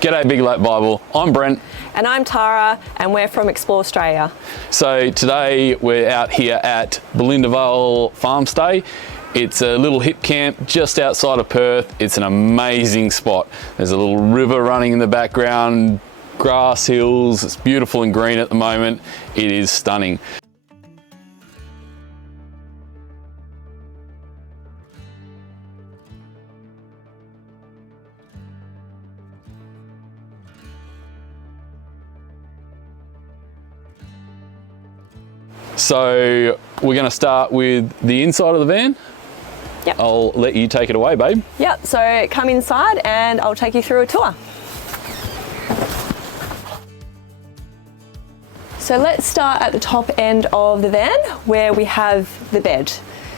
G'day Big Lap Bible, I'm Brent. And I'm Tara, and we're from Explore Australia. So today we're out here at Belinda Farm Stay. It's a little hip camp just outside of Perth. It's an amazing spot. There's a little river running in the background, grass hills, it's beautiful and green at the moment. It is stunning. So we're going to start with the inside of the van. Yep. I'll let you take it away, babe. Yep, so come inside and I'll take you through a tour. So let's start at the top end of the van where we have the bed.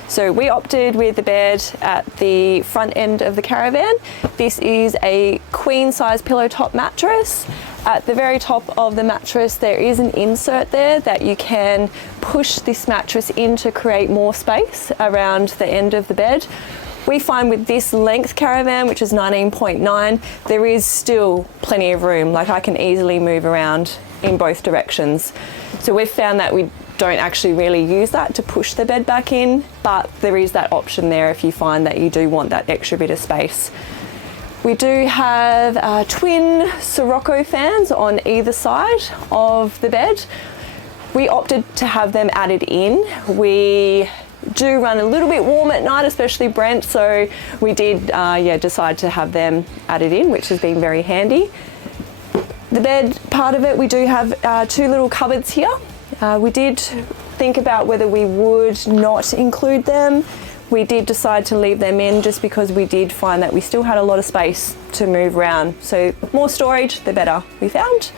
So we opted with the bed at the front end of the caravan. This is a queen size pillow top mattress. At the very top of the mattress there is an insert there that you can push this mattress in to create more space around the end of the bed. We find with this length caravan, which is 19.9, there is still plenty of room. Like I can easily move around in both directions. So we've found that we don't actually really use that to push the bed back in, but there is that option there if you find that you do want that extra bit of space. We do have twin Sirocco fans on either side of the bed. We opted to have them added in. We do run a little bit warm at night, especially Brent, so we did decide to have them added in, which has been very handy. The bed part of it, we do have two little cupboards here. We did think about whether we would not include them. We did decide to leave them in just because we did find that we still had a lot of space to move around. So more storage, the better, we found.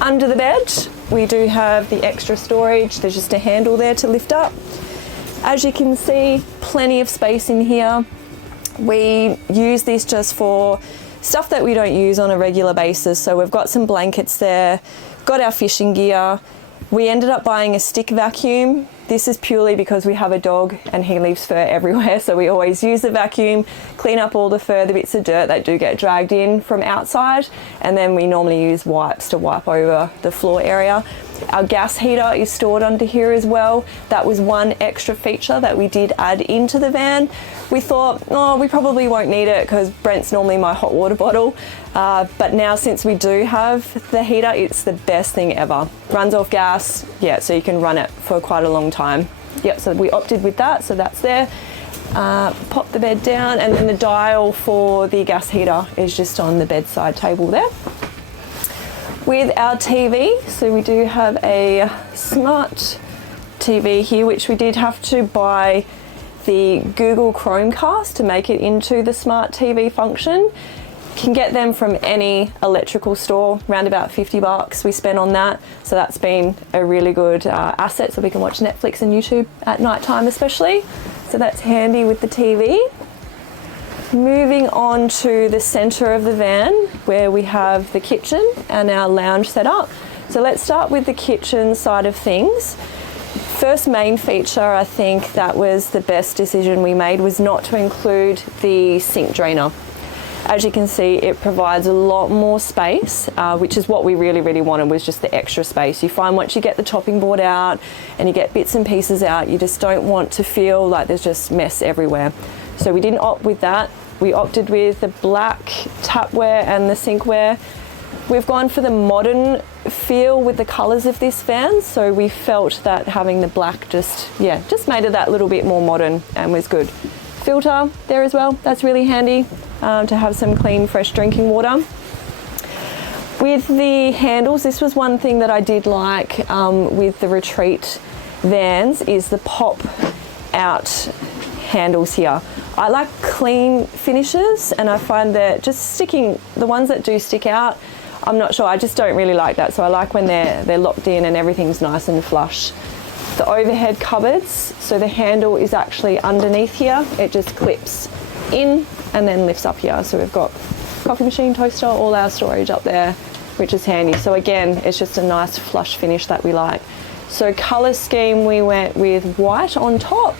Under the bed, we do have the extra storage. There's just a handle there to lift up. As you can see, plenty of space in here. We use this just for stuff that we don't use on a regular basis. So we've got some blankets there, got our fishing gear. We ended up buying a stick vacuum. This is purely because we have a dog and he leaves fur everywhere, so we always use the vacuum, clean up all the fur, the bits of dirt that do get dragged in from outside, and then we normally use wipes to wipe over the floor area. Our gas heater is stored under here as well. That was one extra feature that we did add into the van. We thought, oh, we probably won't need it because Brent's normally my hot water bottle. But now since we do have the heater, it's the best thing ever. Runs off gas, yeah, so you can run it for quite a long time. Yep, so we opted with that, so that's there. Pop the bed down, and then the dial for the gas heater is just on the bedside table there. With our TV, so we do have a smart TV here, which we did have to buy the Google Chromecast to make it into the smart TV function. Can get them from any electrical store, around about $50 we spent on that. So that's been a really good asset, so we can watch Netflix and YouTube at night time especially. So that's handy with the TV. Moving on to the center of the van where we have the kitchen and our lounge set up. So let's start with the kitchen side of things. First main feature, I think that was the best decision we made, was not to include the sink drainer. As you can see, it provides a lot more space, which is what we really wanted, was just the extra space. You find once you get the chopping board out and you get bits and pieces out, you just don't want to feel like there's just mess everywhere. So we didn't opt with that. We opted with the black tapware and the sinkware. We've gone for the modern feel with the colours of this van, so we felt that having the black just made it that little bit more modern and was good. Filter there as well, that's really handy to have some clean, fresh drinking water. With the handles, this was one thing that I did like with the Retreat vans, is the pop out handles here. I like clean finishes, and I find that just sticking, the ones that do stick out, I'm not sure, I just don't really like that. So I like when they're locked in and everything's nice and flush. The overhead cupboards, so the handle is actually underneath here. It just clips in and then lifts up here. So we've got coffee machine, toaster, all our storage up there, which is handy. So again, it's just a nice flush finish that we like. So colour scheme, we went with white on top,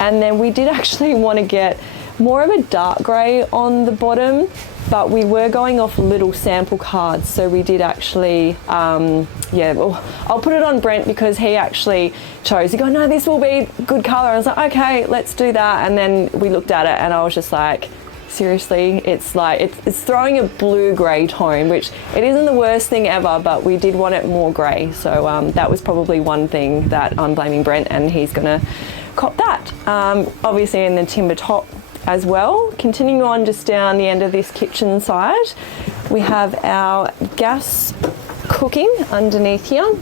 and then we did actually want to get more of a dark grey on the bottom. but we were going off little sample cards, so we did actually, well, I'll put it on Brent because he actually chose, he go, no, this will be good colour. I was like, okay, let's do that. And then we looked at it and I was just like, seriously, it's like, it's throwing a blue-grey tone, which it isn't the worst thing ever, but we did want it more grey. So that was probably one thing that I'm blaming Brent, and he's gonna cop that. Obviously in the timber top as well. Continuing on just down the end of this kitchen side, we have our gas cooking underneath here.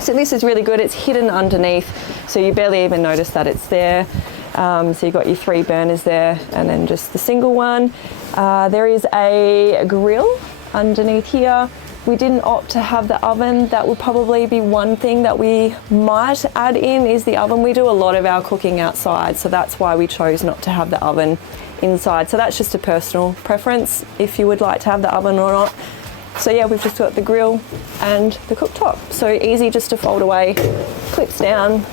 So this is really good, it's hidden underneath, so you barely even notice that it's there. So you've got your 3 burners there and then just the single one. There is a grill underneath here. We didn't opt to have the oven. That would probably be one thing that we might add in, is the oven. We do a lot of our cooking outside, so that's why we chose not to have the oven inside. So that's just a personal preference if you would like to have the oven or not. So yeah, we've just got the grill and the cooktop. So easy just to fold away, clips down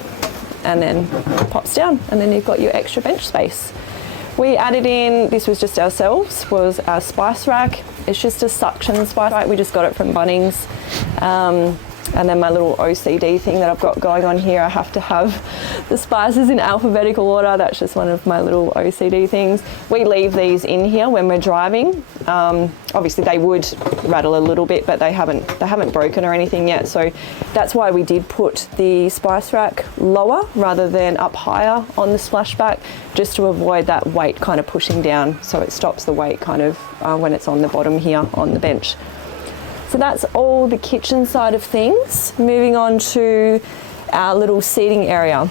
and then pops down, and then you've got your extra bench space. We added in, this was just ourselves, was our spice rack. It's just a suction spice rack. We just got it from Bunnings. And then my little OCD thing that I've got going on here, I have to have the spices in alphabetical order. That's just one of my little OCD things. We leave these in here when we're driving. Obviously they would rattle a little bit, but they haven't broken or anything yet. So that's why we did put the spice rack lower rather than up higher on the splashback, just to avoid that weight kind of pushing down. So it stops the weight kind of when it's on the bottom here on the bench. So that's all the kitchen side of things. Moving on to our little seating area.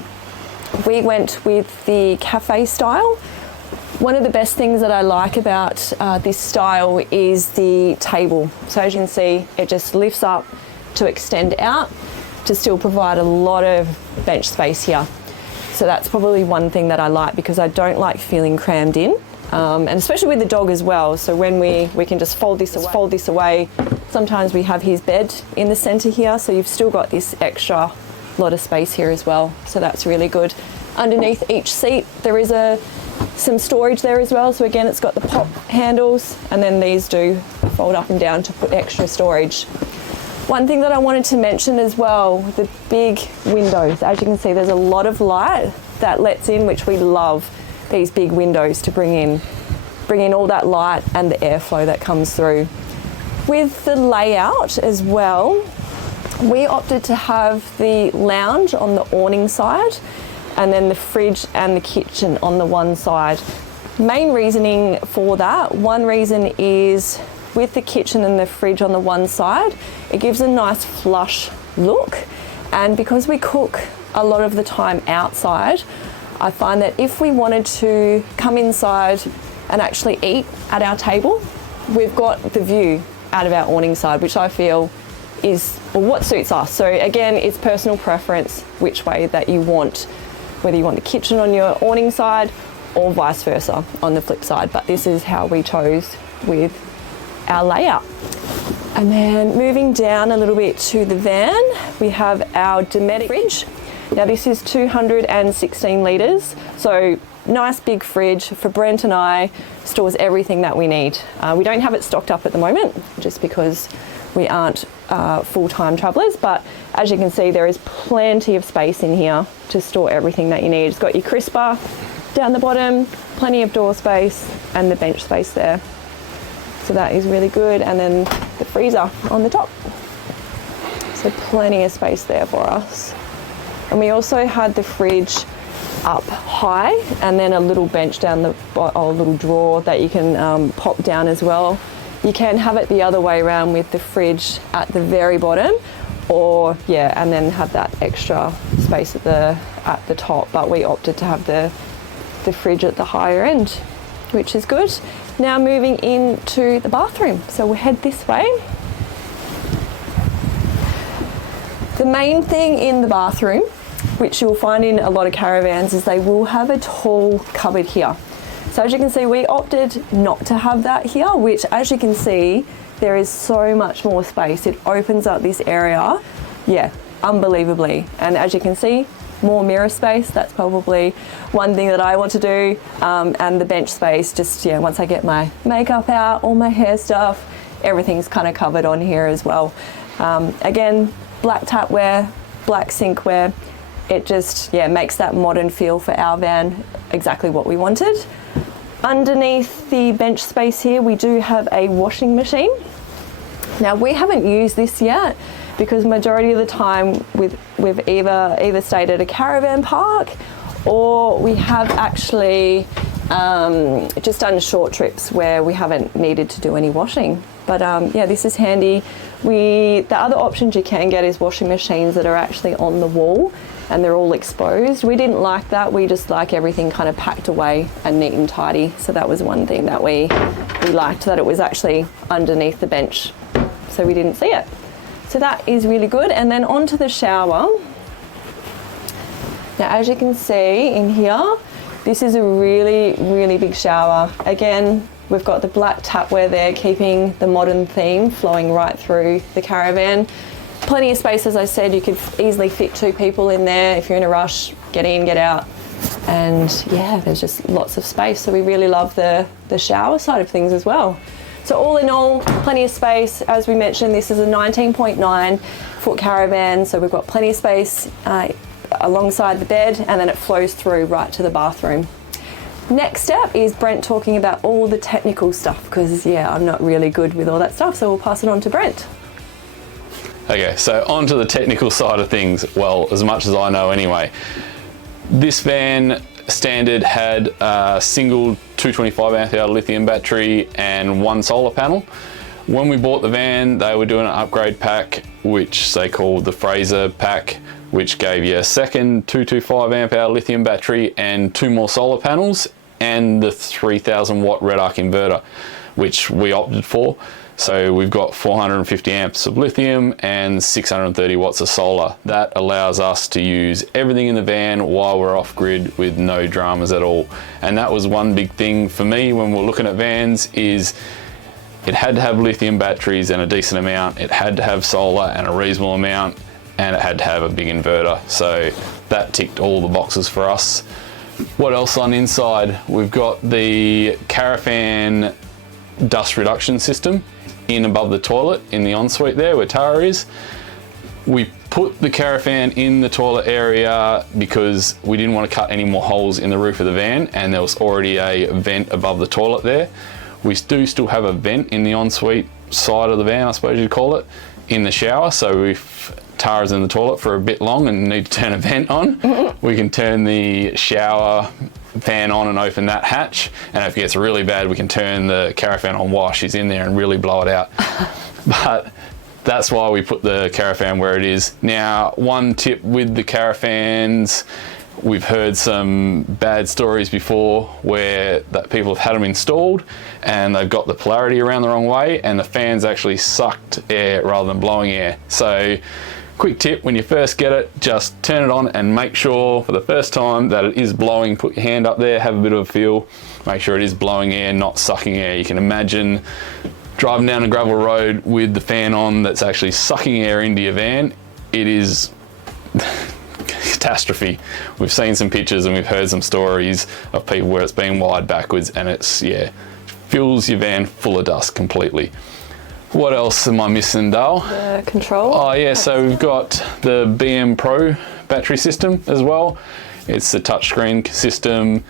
We went with the cafe style. One of the best things that I like about this style is the table. So as you can see, it just lifts up to extend out to still provide a lot of bench space here. So that's probably one thing that I like, because I don't like feeling crammed in. And especially with the dog as well. So when we can just fold this away. Sometimes we have his bed in the center here, so you've still got this extra lot of space here as well. So that's really good. Underneath each seat, there is some storage there as well. So again, it's got the pop handles, and then these do fold up and down to put extra storage. One thing that I wanted to mention as well, the big windows. As you can see, there's a lot of light that lets in, which we love. These big windows to bring in all that light and the airflow that comes through. With the layout as well, we opted to have the lounge on the awning side and then the fridge and the kitchen on the one side. Main reasoning for that, one reason is with the kitchen and the fridge on the one side, it gives a nice flush look, and because we cook a lot of the time outside, I find that if we wanted to come inside and actually eat at our table, we've got the view out of our awning side, which I feel is what suits us. So again, it's personal preference which way that you want, whether you want the kitchen on your awning side or vice versa on the flip side. But this is how we chose with our layout. And then moving down a little bit to the van, we have our Dometic fridge. Now this is 216 litres, so nice big fridge for Brent and I, stores everything that we need. We don't have it stocked up at the moment just because we aren't full-time travellers, but as you can see, there is plenty of space in here to store everything that you need. It's got your crisper down the bottom, plenty of door space and the bench space there. So that is really good, and then the freezer on the top. So plenty of space there for us. And we also had the fridge up high and then a little bench down the or a little drawer that you can pop down as well. You can have it the other way around with the fridge at the very bottom, or yeah, and then have that extra space at the top, but we opted to have the fridge at the higher end, which is good. Now moving into the bathroom, so we'll head this way. The main thing in the bathroom, which you'll find in a lot of caravans, is they will have a tall cupboard here. So as you can see, we opted not to have that here, which as you can see, there is so much more space. It opens up this area, yeah, unbelievably. And as you can see, more mirror space. That's probably one thing that I want to do. And the bench space, just, yeah, once I get my makeup out, all my hair stuff, everything's kind of covered on here as well. Again, black tapware, black sinkware. It just, yeah, makes that modern feel for our van, exactly what we wanted. Underneath the bench space here, we do have a washing machine. Now, we haven't used this yet because majority of the time we've either stayed at a caravan park, or we have actually just done short trips where we haven't needed to do any washing. But yeah, this is handy. The other options you can get is washing machines that are actually on the wall and they're all exposed. We didn't like that. We just like everything kind of packed away and neat and tidy. So that was one thing that we liked, that it was actually underneath the bench, so we didn't see it. So that is really good. And then onto the shower. Now, as you can see in here, this is a really, really big shower. Again, we've got the black tapware there, keeping the modern theme flowing right through the caravan. Plenty of space, as I said. You could easily fit 2 people in there. If you're in a rush, get in, get out. And yeah, there's just lots of space. So we really love the shower side of things as well. So all in all, plenty of space. As we mentioned, this is a 19.9 foot caravan. So we've got plenty of space alongside the bed, and then it flows through right to the bathroom. Next step is Brent talking about all the technical stuff, because yeah, I'm not really good with all that stuff. So we'll pass it on to Brent. Okay, so on to the technical side of things. Well, as much as I know anyway. This van standard had a single 225 amp hour lithium battery and 1 solar panel. When we bought the van, they were doing an upgrade pack, which they called the Fraser pack, which gave you a second 225 amp hour lithium battery and 2 more solar panels and the 3000 watt red arc inverter, which we opted for. So we've got 450 amps of lithium and 630 watts of solar. That allows us to use everything in the van while we're off grid with no dramas at all. And that was one big thing for me when we're looking at vans, is it had to have lithium batteries and a decent amount, it had to have solar and a reasonable amount, and it had to have a big inverter. So that ticked all the boxes for us. What else on inside? We've got the Caravan dust reduction system in above the toilet in the ensuite there where Tara is. We put the Caravan in the toilet area because we didn't want to cut any more holes in the roof of the van, and there was already a vent above the toilet there. We do still have a vent in the ensuite side of the van, I suppose you'd call it, in the shower. So if Tara's in the toilet for a bit long and need to turn a vent on, we can turn the shower fan on and open that hatch, and if it gets really bad, we can turn the Caravan on while she's in there and really blow it out. But that's why we put the Caravan where it is. Now, one tip with the Caravans, we've heard some bad stories before where that people have had them installed and they've got the polarity around the wrong way and the fan's actually sucked air rather than blowing air. So quick tip, when you first get it, just turn it on and make sure for the first time that it is blowing. Put your hand up there, have a bit of a feel, make sure it is blowing air, not sucking air. You can imagine driving down a gravel road with the fan on that's actually sucking air into your van. It is catastrophe. We've seen some pictures and we've heard some stories of people where it's been wired backwards, and it's, yeah, fills your van full of dust completely. What else am I missing, Dale? The control. Oh yeah, so we've got the BM Pro battery system as well. It's the touchscreen system.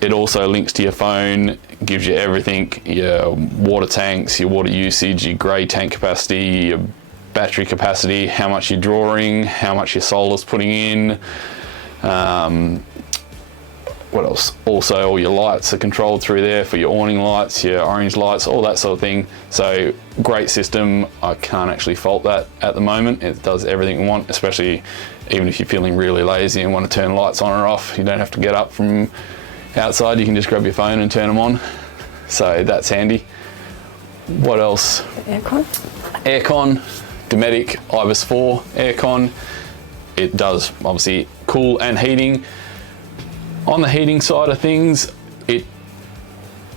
It also links to your phone, gives you everything, your water tanks, your water usage, your grey tank capacity, your battery capacity, how much you're drawing, how much your solar's putting in. What else? Also, all your lights are controlled through there for your awning lights, your orange lights, all that sort of thing. So great system. I can't actually fault that at the moment. It does everything we want, especially even if you're feeling really lazy and want to turn lights on or off. You don't have to get up from outside. You can just grab your phone and turn them on. So that's handy. What else? Aircon. Aircon, Dometic Ibis 4 aircon. It does obviously cool and heating. On the heating side of things, it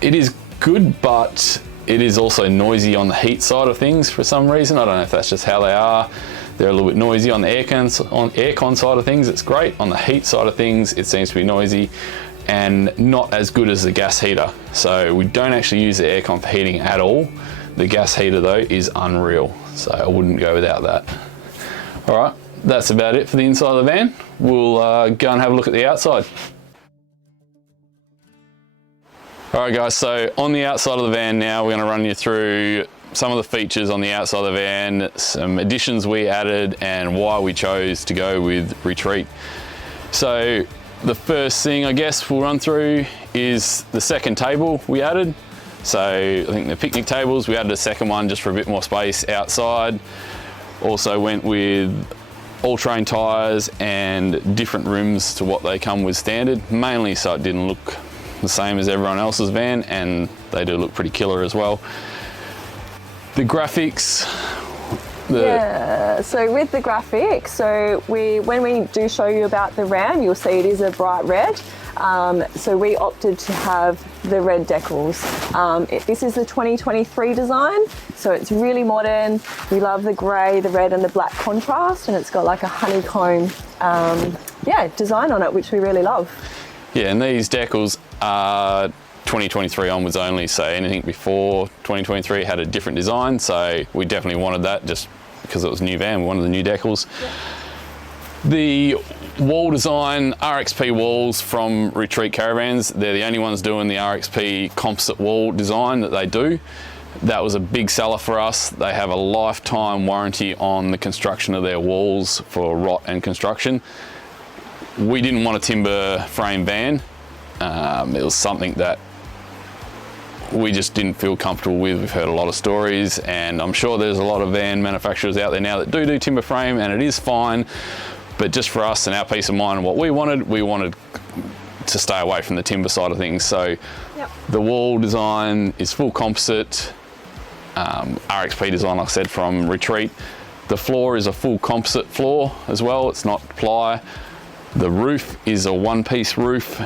is good, but it is also noisy on the heat side of things for some reason. I don't know if that's just how they are. they're a little bit noisy. On the aircon side of things, it's great. On the heat side of things, it seems to be noisy and not as good as the gas heater. So we don't actually use the aircon for heating at all. The gas heater though is unreal, so I wouldn't go without that. All right, that's about it for the inside of the van. We'll go and have a look at the outside. All right guys, so on the outside of the van now, we're gonna run you through some of the features on the outside of the van, some additions we added and why we chose to go with Retreat. So the first thing I guess we'll run through is the second table we added. So I think the picnic tables, we added a second one just for a bit more space outside. Also went with all-terrain tyres and different rims to what they come with standard, mainly so it didn't look the same as everyone else's van, and they do look pretty killer as well. The graphics. Yeah, so with the graphics, so when we do show you about the Ram, you'll see it is a bright red. So we opted to have the red decals. This is the 2023 design, so it's really modern. We love the grey, the red and the black contrast, and it's got like a honeycomb design on it, which we really love. Yeah, and these decals are 2023 onwards only, so anything before 2023 had a different design, so we definitely wanted that just because it was a new van. We wanted the new decals. Yeah. The wall design, RXP walls from Retreat Caravans, they're the only ones doing the RXP composite wall design that they do. That was a big seller for us. They have a lifetime warranty on the construction of their walls for rot and construction. We didn't want a timber frame van. It was something that we just didn't feel comfortable with. We've heard a lot of stories, and I'm sure there's a lot of van manufacturers out there now that do timber frame, and it is fine. But just for us and our peace of mind and what we wanted to stay away from the timber side of things. So the wall design is full composite, RXP design, like I said, from Retreat. The floor is a full composite floor as well. It's not ply. The roof is a one-piece roof,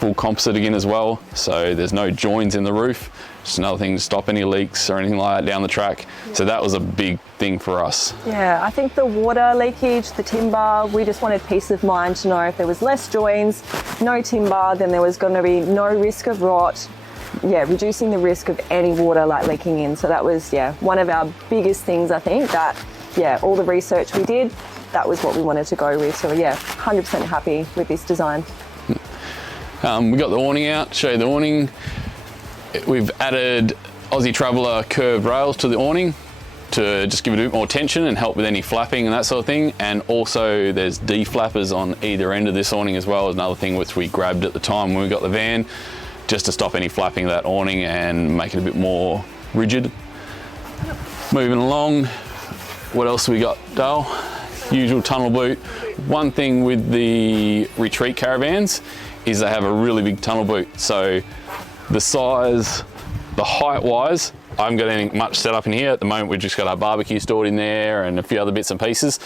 full composite again as well. So there's no joins in the roof. Just another thing to stop any leaks or anything like that down the track. So that was a big thing for us. Yeah, I think the water leakage, the timber, we just wanted peace of mind to know if there was less joins, no timber, then there was going to be no risk of rot. Yeah, reducing the risk of any water like leaking in. So that was, one of our biggest things, I think, that, all the research we did, that was what we wanted to go with. So 100% happy with this design. We got the awning out, show you the awning. We've added Aussie Traveller curved rails to the awning to just give it a bit more tension and help with any flapping and that sort of thing. And also there's D-flappers on either end of this awning as well, is another thing which we grabbed at the time when we got the van, just to stop any flapping of that awning and make it a bit more rigid. Moving along, what else have we got, Dale? Usual tunnel boot. One thing with the Retreat Caravans is they have a really big tunnel boot. So the size, the height wise, I haven't got anything much set up in here. At the moment, we've just got our barbecue stored in there and a few other bits and pieces.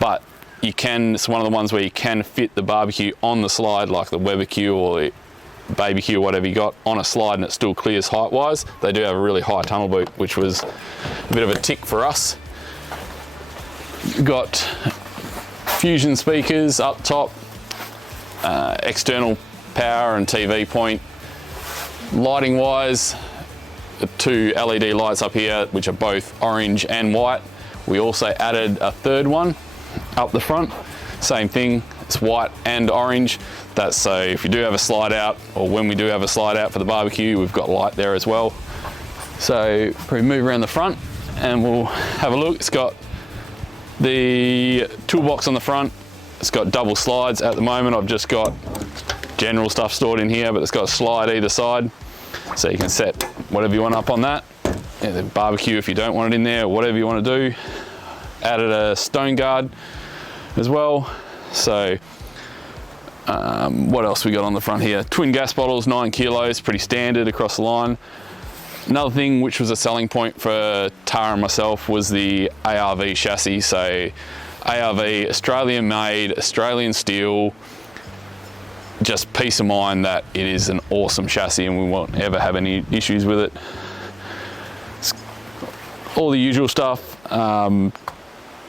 But you can, it's one of the ones where you can fit the barbecue on the slide, like the Webercue or the BabyQ, whatever you got, on a slide, and it still clears height wise. They do have a really high tunnel boot, which was a bit of a tick for us. Got Fusion speakers up top, external power and TV point. Lighting wise, the two LED lights up here, which are both orange and white. We also added a third one up the front. Same thing, it's white and orange. That's so if you do have a slide out, or when we do have a slide out for the barbecue, we've got light there as well. So probably move around the front and we'll have a look. It's got the toolbox on the front. It's got double slides. At the moment, I've just got general stuff stored in here, but it's got a slide either side. So you can set whatever you want up on that. Yeah, the barbecue if you don't want it in there, whatever you want to do. Added a stone guard as well. So what else we got on the front here? Twin gas bottles, 9 kilos, pretty standard across the line. Another thing which was a selling point for Tara and myself was the ARV chassis. So ARV, Australian made, Australian steel, just peace of mind that it is an awesome chassis and we won't ever have any issues with it. It's all the usual stuff.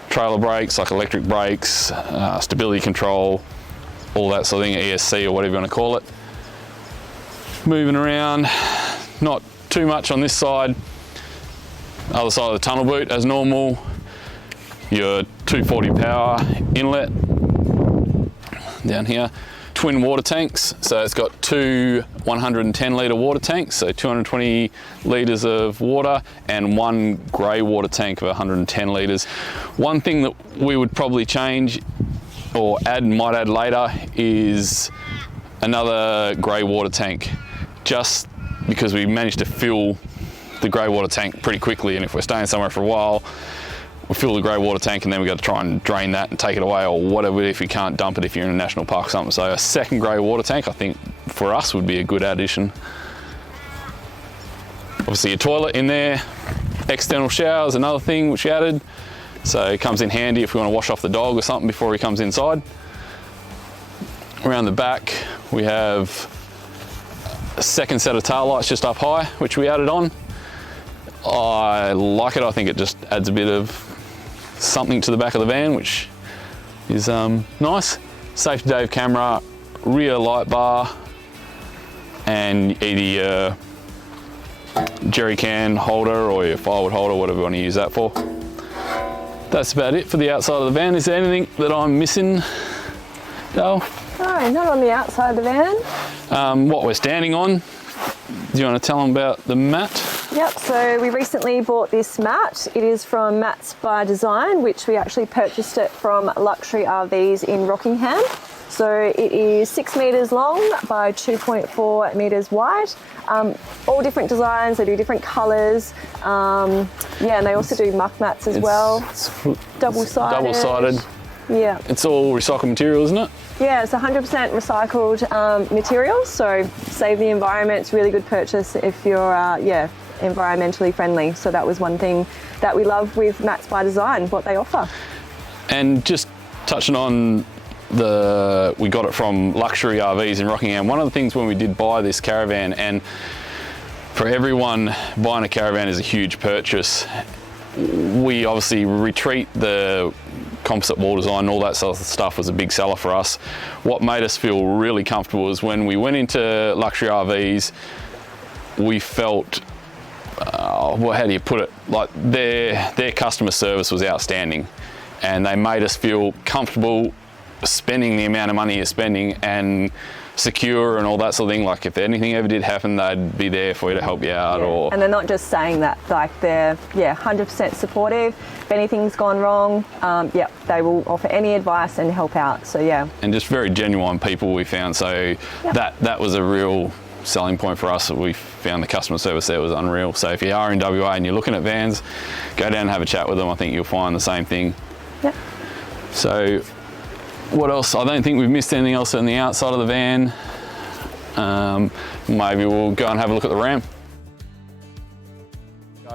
trailer brakes, like electric brakes, stability control, all that sort of thing, ESC or whatever you want to call it. Moving around, not too much on this side. Other side of the tunnel boot as normal. Your 240 power inlet down here. Twin water tanks, so it's got two 110 litre water tanks, so 220 litres of water, and one grey water tank of 110 litres. One thing that we would probably change or might add later is another grey water tank, just because we managed to fill the grey water tank pretty quickly, and if we're staying somewhere for a while, we fill the grey water tank and then we've got to try and drain that and take it away, or whatever if you can't dump it if you're in a national park or something. So a second grey water tank, I think, for us would be a good addition. Obviously, your toilet in there. External showers, another thing which we added. So it comes in handy if we want to wash off the dog or something before he comes inside. Around the back, we have a second set of tail lights just up high, which we added on. I like it. I think it just adds a bit of something to the back of the van, which is nice. Safety Dave camera, rear light bar, and either your jerry can holder or your firewood holder, whatever you want to use that for. That's about it for the outside of the van. Is there anything that I'm missing, Dale? No, not on the outside of the van. What we're standing on, do you want to tell them about the mat? Yep, so we recently bought this mat. It is from Mats by Design, which we actually purchased it from Luxury RVs in Rockingham. So it is 6 metres long by 2.4 metres wide. All different designs, they do different colours. Yeah, and they also do muck mats as well. Double-sided. Double-sided. Yeah. It's all recycled material, isn't it? Yeah, it's 100% recycled materials, so save the environment. It's a really good purchase if you're, environmentally friendly. So that was one thing that we love with Mats by Design, what they offer. And just touching on we got it from Luxury RVs in Rockingham. One of the things when we did buy this caravan, and for everyone, buying a caravan is a huge purchase. We obviously Retreat, the composite wall design, all that sort of stuff was a big seller for us. What made us feel really comfortable is when we went into Luxury RVs, we felt, well, how do you put it? Like their customer service was outstanding, and they made us feel comfortable spending the amount of money you're spending and secure and all that sort of thing. Like if anything ever did happen, they'd be there for you to help you out. Or and they're not just saying that, like they're 100% supportive. If anything's gone wrong, they will offer any advice and help out. So yeah, and just very genuine people we found. So that was a real selling point for us. We found the customer service there was unreal. So if you are in WA and you're looking at vans, go down and have a chat with them. I think you'll find the same thing. Yep. So what else? I don't think we've missed anything else on the outside of the van. Maybe we'll go and have a look at the Ram.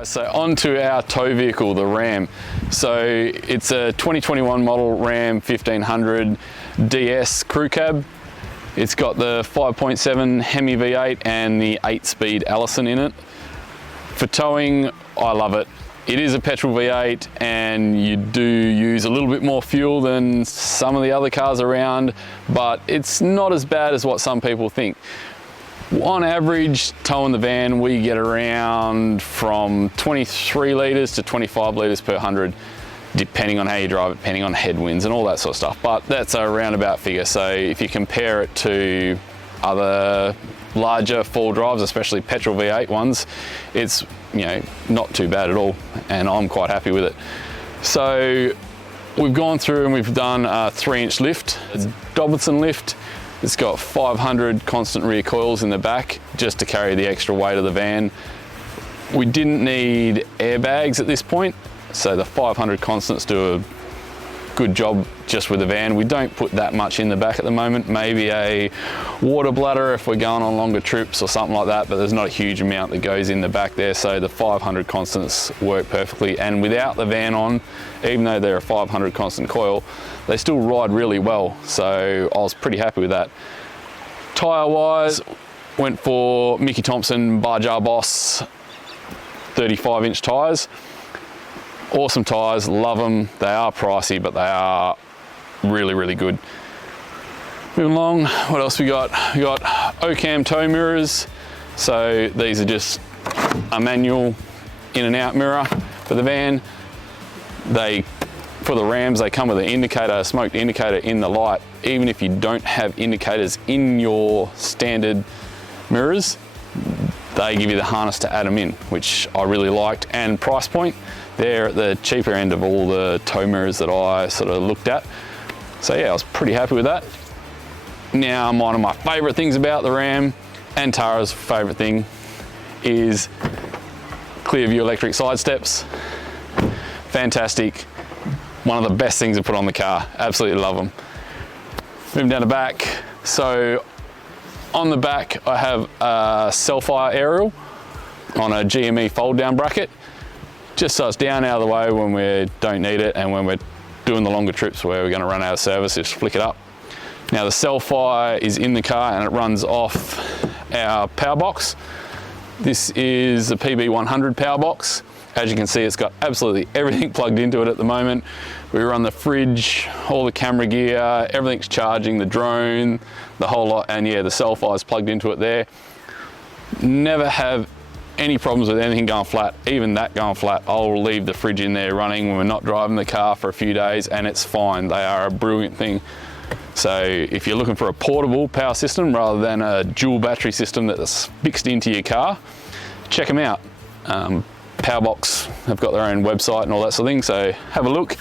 So on to our tow vehicle, the Ram. So it's a 2021 model Ram 1500 DS crew cab. It's got the 5.7 Hemi V8 and the 8-speed Allison in it. For towing, I love it. It is a petrol V8 and you do use a little bit more fuel than some of the other cars around, but it's not as bad as what some people think. On average, towing the van, we get around from 23 litres to 25 litres per 100, depending on how you drive it, depending on headwinds and all that sort of stuff. But that's a roundabout figure. So if you compare it to other larger four drives, especially petrol V8 ones, it's not too bad at all, and I'm quite happy with it. So we've gone through and we've done a 3-inch lift. It's a Dobson lift. It's got 500 constant rear coils in the back just to carry the extra weight of the van. We didn't need airbags at this point, so the 500 constants do a good job just with the van. We don't put that much in the back at the moment, maybe a water bladder if we're going on longer trips or something like that, but there's not a huge amount that goes in the back there, so the 500 constants work perfectly. And without the van on, even though they're a 500 constant coil, they still ride really well, so I was pretty happy with that. Tyre wise, went for Mickey Thompson Bar Jar Boss 35-inch tyres. Awesome tyres, love them. They are pricey, but they are really, really good. Moving along, what else we got? We got Ocam tow mirrors. So these are just a manual in and out mirror for the van. For the Rams, they come with an indicator, a smoked indicator in the light. Even if you don't have indicators in your standard mirrors, they give you the harness to add them in, which I really liked. And price point, they're at the cheaper end of all the tow mirrors that I sort of looked at. So yeah, I was pretty happy with that. Now, one of my favorite things about the Ram, and Tara's favorite thing, is clear view electric side steps. Fantastic. One of the best things to put on the car. Absolutely love them. Moving down the back. So on the back, I have a Selfire aerial on a GME fold down bracket, just so it's down out of the way when we don't need it, and when we're doing the longer trips where we're going to run out of service, just flick it up. Now the Selfire is in the car and it runs off our power box. This is a PB100 power box. As you can see, it's got absolutely everything plugged into it at the moment. We run the fridge, all the camera gear, everything's charging, the drone, the whole lot, and yeah, the Selfire is plugged into it there. Never have any problems with anything going flat, even that going flat. I'll leave the fridge in there running when we're not driving the car for a few days, and it's fine. They are a brilliant thing. So if you're looking for a portable power system rather than a dual battery system that's fixed into your car, check them out. Powerbox have got their own website and all that sort of thing, so have a look.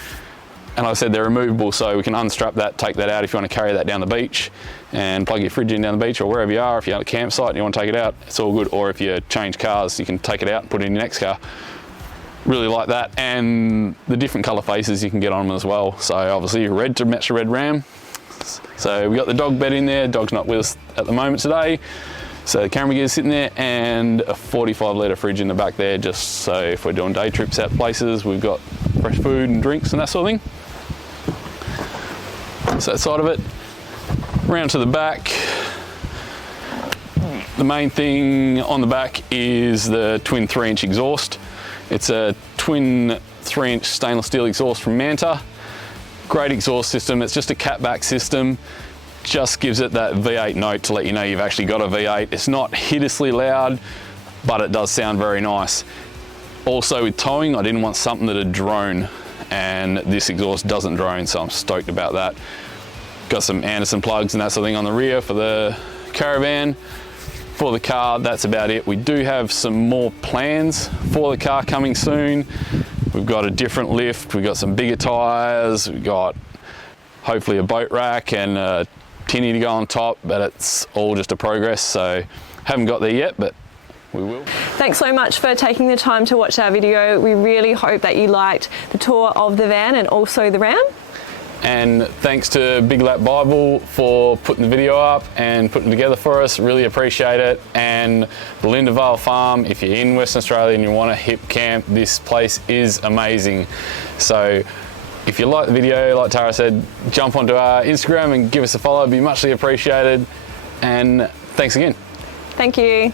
And like I said, they're removable, so we can unstrap that, take that out if you want to carry that down the beach and plug your fridge in down the beach or wherever you are. If you're at a campsite and you want to take it out, it's all good. Or if you change cars, you can take it out and put it in your next car. Really like that, and the different colour faces you can get on them as well. So obviously red to match the red Ram. So we got the dog bed in there. Dog's not with us at the moment today. So the camera gear's sitting there, and a 45 litre fridge in the back there, just so if we're doing day trips out places, we've got fresh food and drinks and that sort of thing. So that side of it. Round to the back. The main thing on the back is the twin 3-inch exhaust. It's a twin 3-inch stainless steel exhaust from Manta. Great exhaust system. It's just a catback system. Just gives it that V8 note to let you know you've actually got a V8. It's not hideously loud, but it does sound very nice. Also with towing, I didn't want something that'd drone, and this exhaust doesn't drone, so I'm stoked about that. Got some Anderson plugs and that sort of thing on the rear for the Caravan. For the car, that's about it. We do have some more plans for the car coming soon. We've got a different lift, we've got some bigger tyres, we've got hopefully a boat rack and a tinny to go on top, but it's all just a progress, so haven't got there yet, but we will. Thanks so much for taking the time to watch our video. We really hope that you liked the tour of the van and also the Ram. And thanks to Big Lap Bible for putting the video up and putting it together for us. Really appreciate it. And Belinda Vale Farm, if you're in Western Australia and you want a hip camp, this place is amazing. So if you like the video, like Tara said, jump onto our Instagram and give us a follow. It'd be muchly appreciated. And thanks again. Thank you.